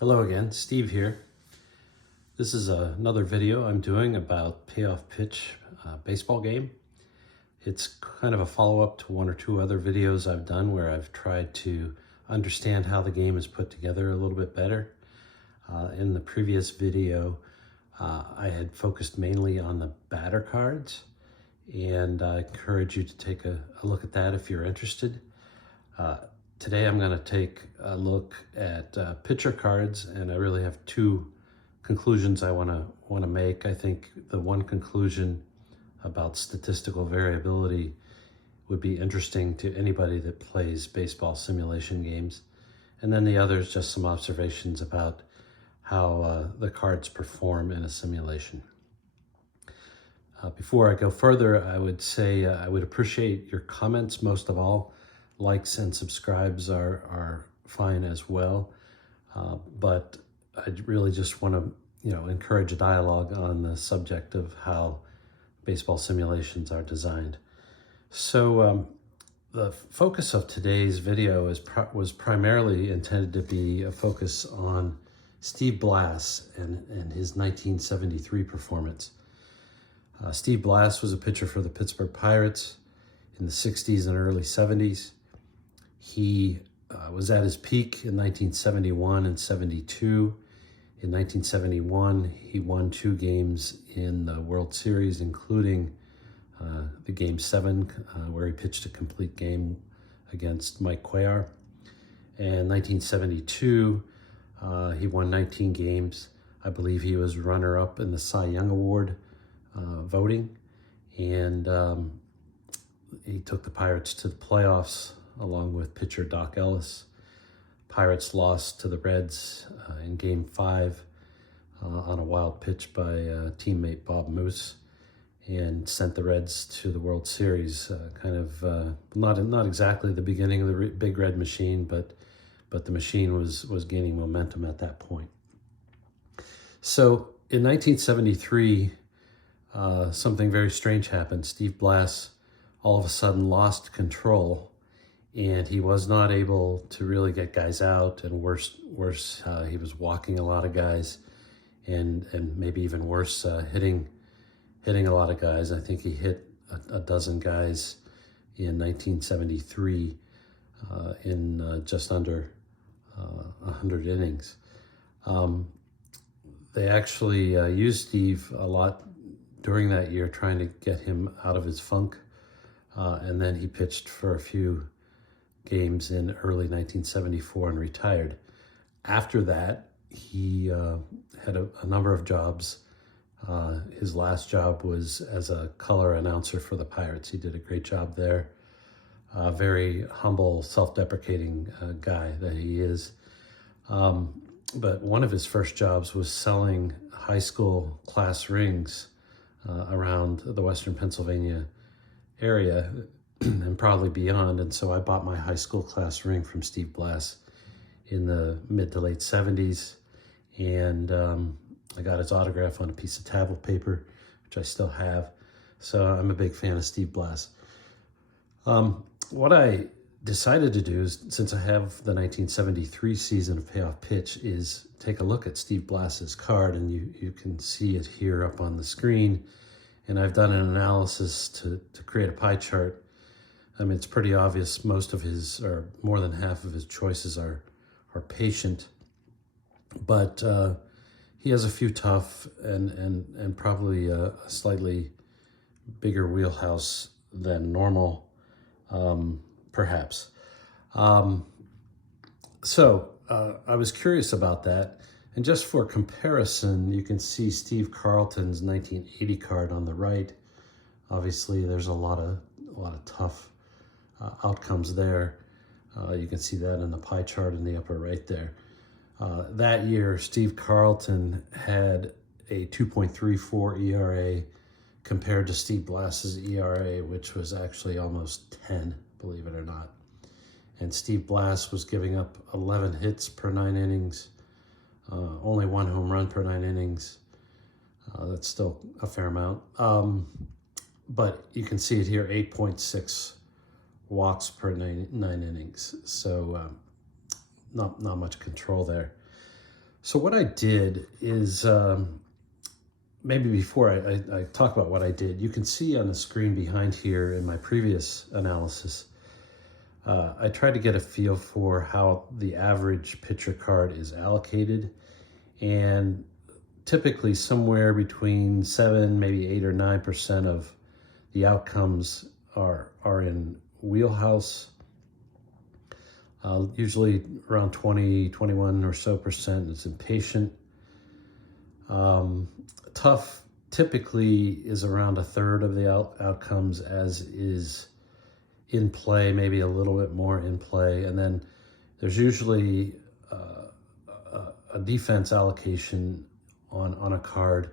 Hello again, Steve here. This is another video I'm doing about Payoff Pitch baseball game. It's kind of a follow-up to one or two other videos I've done where I've tried to understand how the game is put together a little bit better. In the previous video, I had focused mainly on the batter cards, and I encourage you to take a look at that if you're interested. Today I'm going to take a look at pitcher cards, and I really have two conclusions I want to make. I think the one conclusion about statistical variability would be interesting to anybody that plays baseball simulation games. And then the other is just some observations about how the cards perform in a simulation. Before I go further, I would say I would appreciate your comments most of all. Likes and subscribes are fine as well, but I really just want to encourage a dialogue on the subject of how baseball simulations are designed. So the focus of today's video was primarily intended to be a focus on Steve Blass and his 1973 performance. Steve Blass was a pitcher for the Pittsburgh Pirates in the 60s and early 70s. He was at his peak in 1971 and 72. In 1971, he won 2 games in the World Series, including the Game 7, where he pitched a complete game against Mike Cuellar. And 1972, he won 19 games. I believe he was runner-up in the Cy Young Award voting. And he took the Pirates to the playoffs along with pitcher Doc Ellis. Pirates lost to the Reds in Game 5 on a wild pitch by teammate Bob Moose, and sent the Reds to the World Series. Not exactly the beginning of the Big Red Machine, but the machine was gaining momentum at that point. So in 1973, something very strange happened. Steve Blass all of a sudden lost control, and he was not able to really get guys out, and worse, he was walking a lot of guys, and maybe even worse, hitting a lot of guys. I think he hit a dozen guys in 1973 in just under 100 innings. They actually used Steve a lot during that year, trying to get him out of his funk, and then he pitched for a few games in early 1974 and retired. After that, he had a number of jobs. His last job was as a color announcer for the Pirates. He did a great job there. Very humble, self-deprecating guy that he is. But one of his first jobs was selling high school class rings around the Western Pennsylvania area and probably beyond. And so I bought my high school class ring from Steve Blass in the mid to late 70s. And I got his autograph on a piece of tablet paper, which I still have. So I'm a big fan of Steve Blass. What I decided to do is, since I have the 1973 season of Payoff Pitch, is take a look at Steve Blass's card, and you can see it here up on the screen. And I've done an analysis to create a pie chart. I mean, it's pretty obvious most of his, or more than half of his choices are patient, but he has a few tough and probably a slightly bigger wheelhouse than normal, perhaps. So I was curious about that. And just for comparison, you can see Steve Carlton's 1980 card on the right. Obviously, there's a lot of tough outcomes there. You can see that in the pie chart in the upper right there. That year, Steve Carlton had a 2.34 ERA compared to Steve Blass's ERA, which was actually almost 10, believe it or not. And Steve Blass was giving up 11 hits per 9 innings, only 1 home run per 9 innings. That's still a fair amount. But you can see it here, 8.6 walks per 9 innings. So not much control there. So what I did is, maybe before I talk about what I did, you can see on the screen behind here in my previous analysis, I tried to get a feel for how the average pitcher card is allocated, and typically somewhere between 7, maybe 8 or 9% of the outcomes are in wheelhouse. Usually around 20, 21 or so percent is impatient. Tough typically is around a third of the outcomes, as is in play, maybe a little bit more in play. And then there's usually a defense allocation on a card.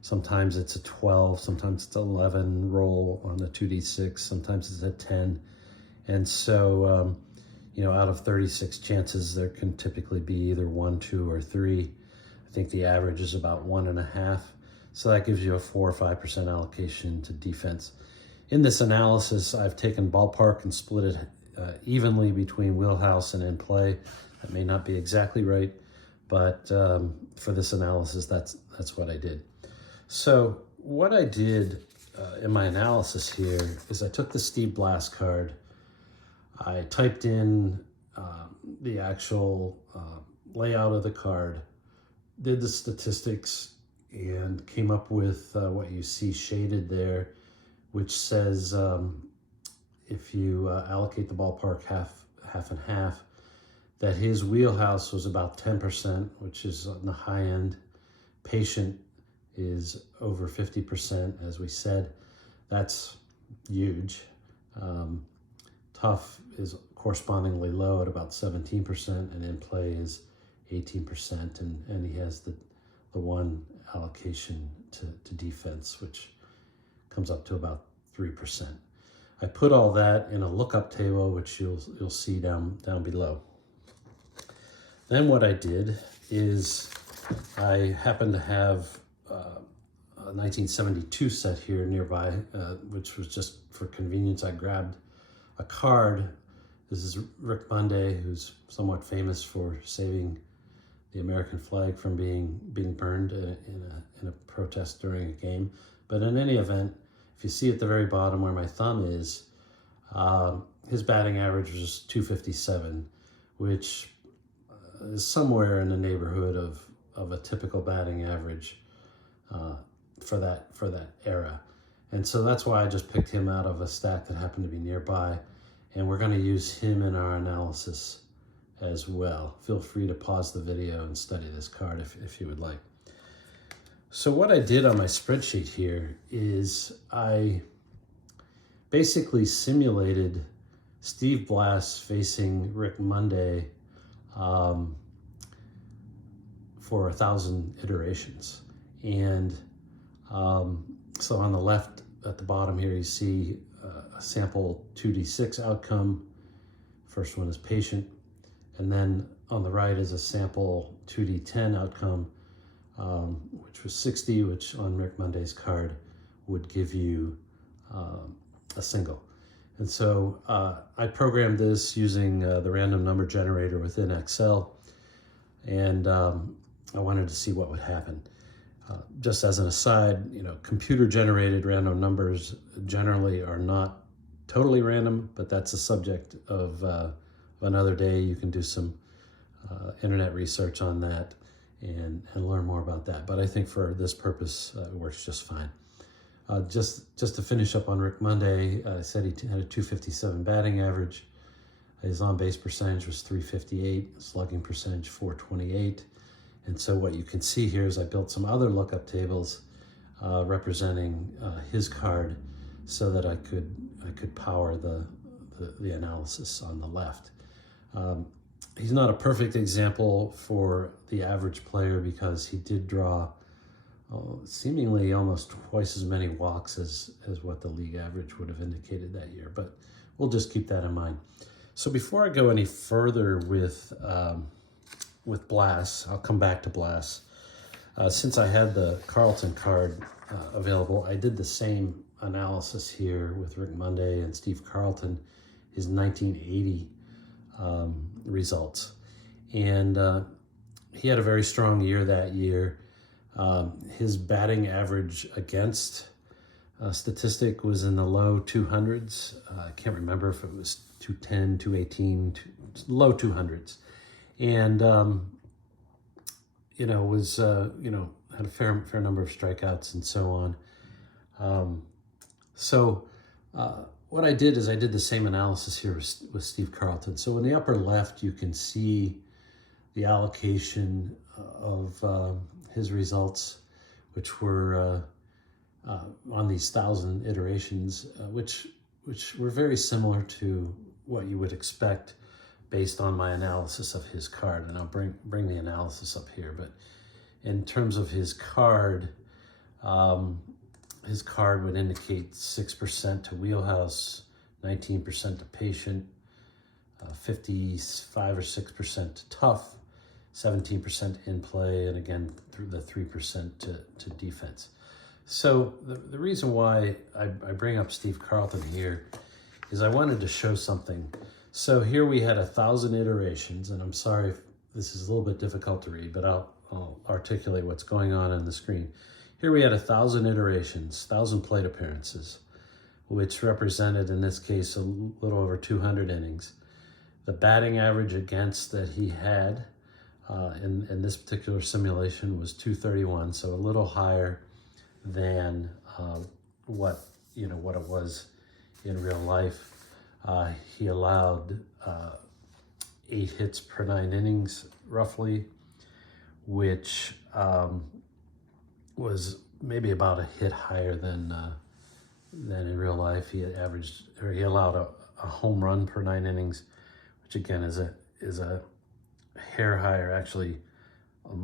Sometimes it's a 12, sometimes it's 11 roll on the 2d6, sometimes it's a 10. And so, out of 36 chances, there can typically be either 1, 2, or 3. I think the average is about 1.5. So that gives you a 4 or 5% allocation to defense. In this analysis, I've taken ballpark and split it evenly between wheelhouse and in play. That may not be exactly right, but for this analysis, that's what I did. So what I did in my analysis here is I took the Steve Blass card, I typed in the actual layout of the card, did the statistics, and came up with what you see shaded there, which says if you allocate the ballpark half and half, that his wheelhouse was about 10%, which is on the high end. Patient is over 50%, as we said. That's huge. Tough is correspondingly low at about 17%, and in play is 18%, and he has the one allocation to defense, which comes up to about 3%. I put all that in a lookup table, which you'll see down below. Then what I did is I happen to have a 1972 set here nearby, which was just for convenience. I grabbed a card. This is Rick Monday, who's somewhat famous for saving the American flag from being burned in a protest during a game. But in any event, if you see at the very bottom where my thumb is, his batting average was 257, which is somewhere in the neighborhood of a typical batting average for that era. And so that's why I just picked him out of a stack that happened to be nearby, and we're going to use him in our analysis as well. Feel free to pause the video and study this card if you would like. So what I did on my spreadsheet here is I basically simulated Steve Blass facing Rick Monday for 1,000 iterations. And so on the left at the bottom here, you see a sample 2d6 outcome. First one is patient. And then on the right is a sample 2d10 outcome, which was 60, which on Rick Monday's card would give you a single. And so I programmed this using the random number generator within Excel, and I wanted to see what would happen. Just as an aside, computer-generated random numbers generally are not totally random, but that's a subject of another day. You can do some internet research on that and learn more about that. But I think for this purpose, it works just fine. Just to finish up on Rick Monday, I said he had a 257 batting average. His on-base percentage was 358, slugging percentage 428. And so what you can see here is I built some other lookup tables representing his card so that I could power the analysis on the left. He's not a perfect example for the average player because he did draw seemingly almost twice as many walks as what the league average would have indicated that year, but we'll just keep that in mind. So before I go any further with Blass, I'll come back to Blass. Since I had the Carlton card available, I did the same analysis here with Rick Monday and Steve Carlton, his 1980 results. And he had a very strong year that year. His batting average against statistic was in the low 200s. I can't remember if it was 210, 218, low 200s. And, was, had a fair number of strikeouts and so on. What I did is I did the same analysis here with Steve Carlton. So in the upper left, you can see the allocation of his results, which were on these 1,000 iterations, which were very similar to what you would expect based on my analysis of his card. And I'll bring the analysis up here. But in terms of his card would indicate 6% to wheelhouse, 19% to patient, 55 or 6% to tough, 17% in play, and again, through the 3% to defense. So the reason why I bring up Steve Carlton here is I wanted to show something. So here we had 1,000 iterations, and I'm sorry if this is a little bit difficult to read, but I'll articulate what's going on the screen. Here we had 1,000 iterations, 1,000 plate appearances, which represented, in this case, a little over 200 innings. The batting average against that he had in this particular simulation was 231, so a little higher than what it was in real life. He allowed 8 hits per 9 innings, roughly, which was maybe about a hit higher than in real life. He allowed a home run per 9 innings, which again is a hair higher, actually it's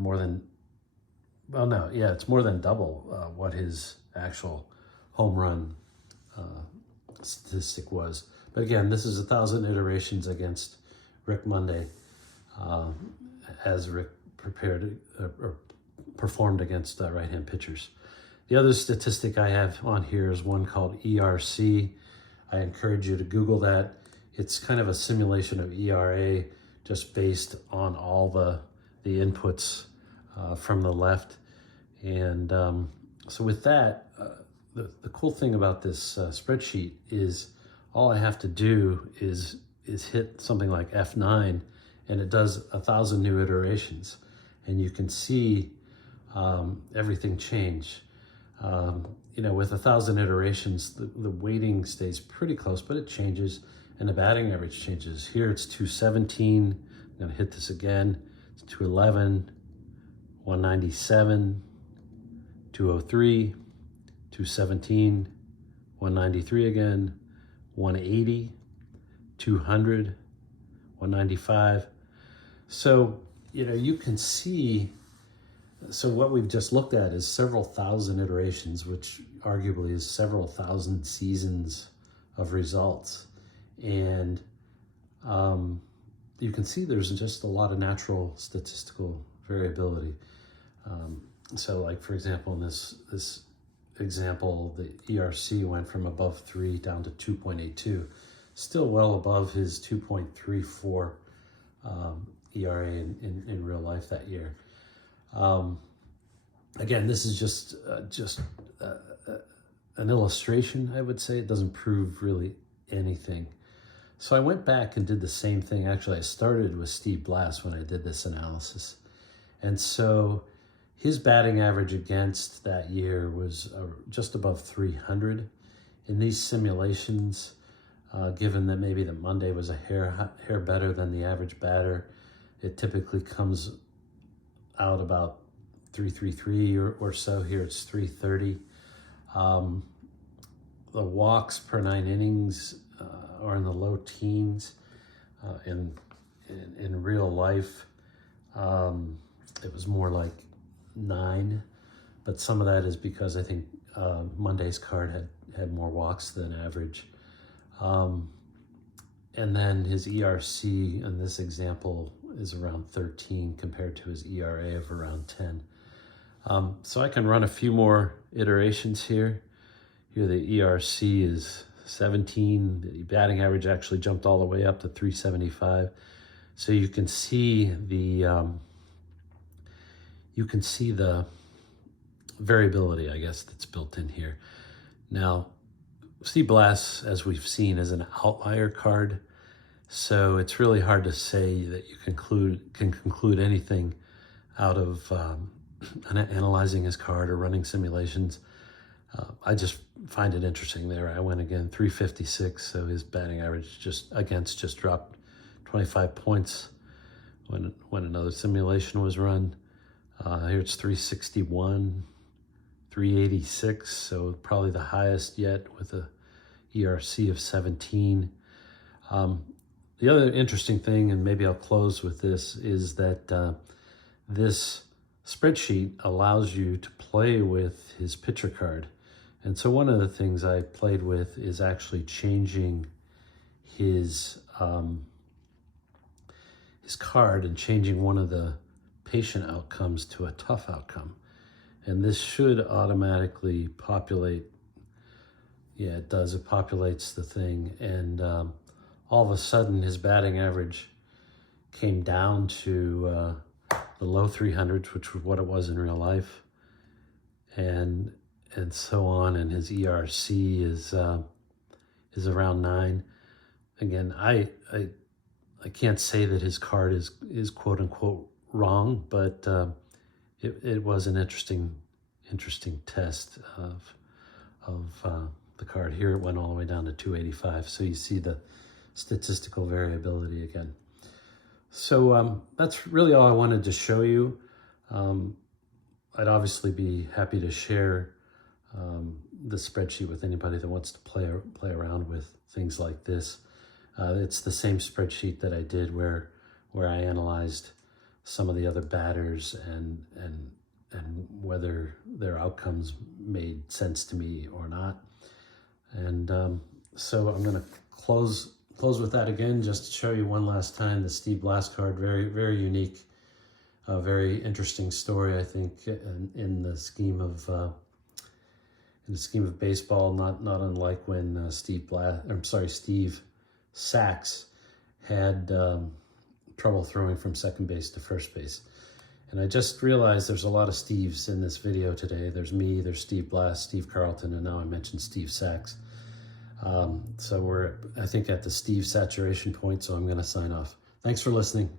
more than double what his actual home run statistic was. But again, this is 1,000 iterations against Rick Monday, as Rick prepared or performed against right-hand pitchers. The other statistic I have on here is one called ERC. I encourage you to Google that. It's kind of a simulation of ERA, just based on all the inputs from the left. And so with that, the cool thing about this spreadsheet is all I have to do is hit something like F9, and it does 1,000 new iterations. And you can see everything change. With 1,000 iterations, the weighting stays pretty close, but it changes, and the batting average changes. Here it's 217. I'm going to hit this again. It's 211, 197, 203, 217, 193 again, 180, 200, 195. So, you can see, so what we've just looked at is several thousand iterations, which arguably is several thousand seasons of results. And you can see there's just a lot of natural statistical variability. So like, for example, in this example, the ERC went from above 3 down to 2.82, still well above his 2.34 ERA in real life that year. Again, this is just an illustration, I would say. It doesn't prove really anything. So I went back and did the same thing. Actually, I started with Steve Blass when I did this analysis. And so his batting average against that year was just above 300. In these simulations, given that maybe that Monday was a hair better than the average batter, it typically comes out about 333 or so. Here it's 330. The walks per 9 innings are in the low teens. In real life, it was more like 9, but some of that is because I think Monday's card had more walks than average. And then his ERC in this example is around 13 compared to his ERA of around 10. So I can run a few more iterations here. Here the ERC is 17. The batting average actually jumped all the way up to 375. So you can see the you can see the variability, I guess, that's built in here. Now, Steve Blass, as we've seen, is an outlier card, so it's really hard to say that you can conclude anything out of analyzing his card or running simulations. I just find it interesting there. I went again 356, so his batting average just dropped 25 points when another simulation was run. Here it's 361, 386, so probably the highest yet with a ERC of 17. The other interesting thing, and maybe I'll close with this, is that this spreadsheet allows you to play with his pitcher card. And so one of the things I played with is actually changing his card and changing one of the patient outcomes to a tough outcome. And this should automatically populate. Yeah, it does. It populates the thing. And all of a sudden, his batting average came down to the low 300s, which was what it was in real life. And so on. And his ERC is around 9. Again, I can't say that his card is quote unquote wrong, but it was an interesting test of the card. Here it went all the way down to 285, so you see the statistical variability again. So that's really all I wanted to show you. I'd obviously be happy to share the spreadsheet with anybody that wants to play around with things like this. It's the same spreadsheet that I did where I analyzed some of the other batters and whether their outcomes made sense to me or not. And so I'm going to close with that again, just to show you one last time the Steve Blass card. Very, very unique, very interesting story, I think, in the scheme of baseball. Not unlike when Steve Sachs had trouble throwing from second base to first base. And I just realized there's a lot of Steves in this video today. There's me, there's Steve Blass, Steve Carlton, and now I mentioned Steve Sachs. So we're, I think, at the Steve saturation point, so I'm going to sign off. Thanks for listening.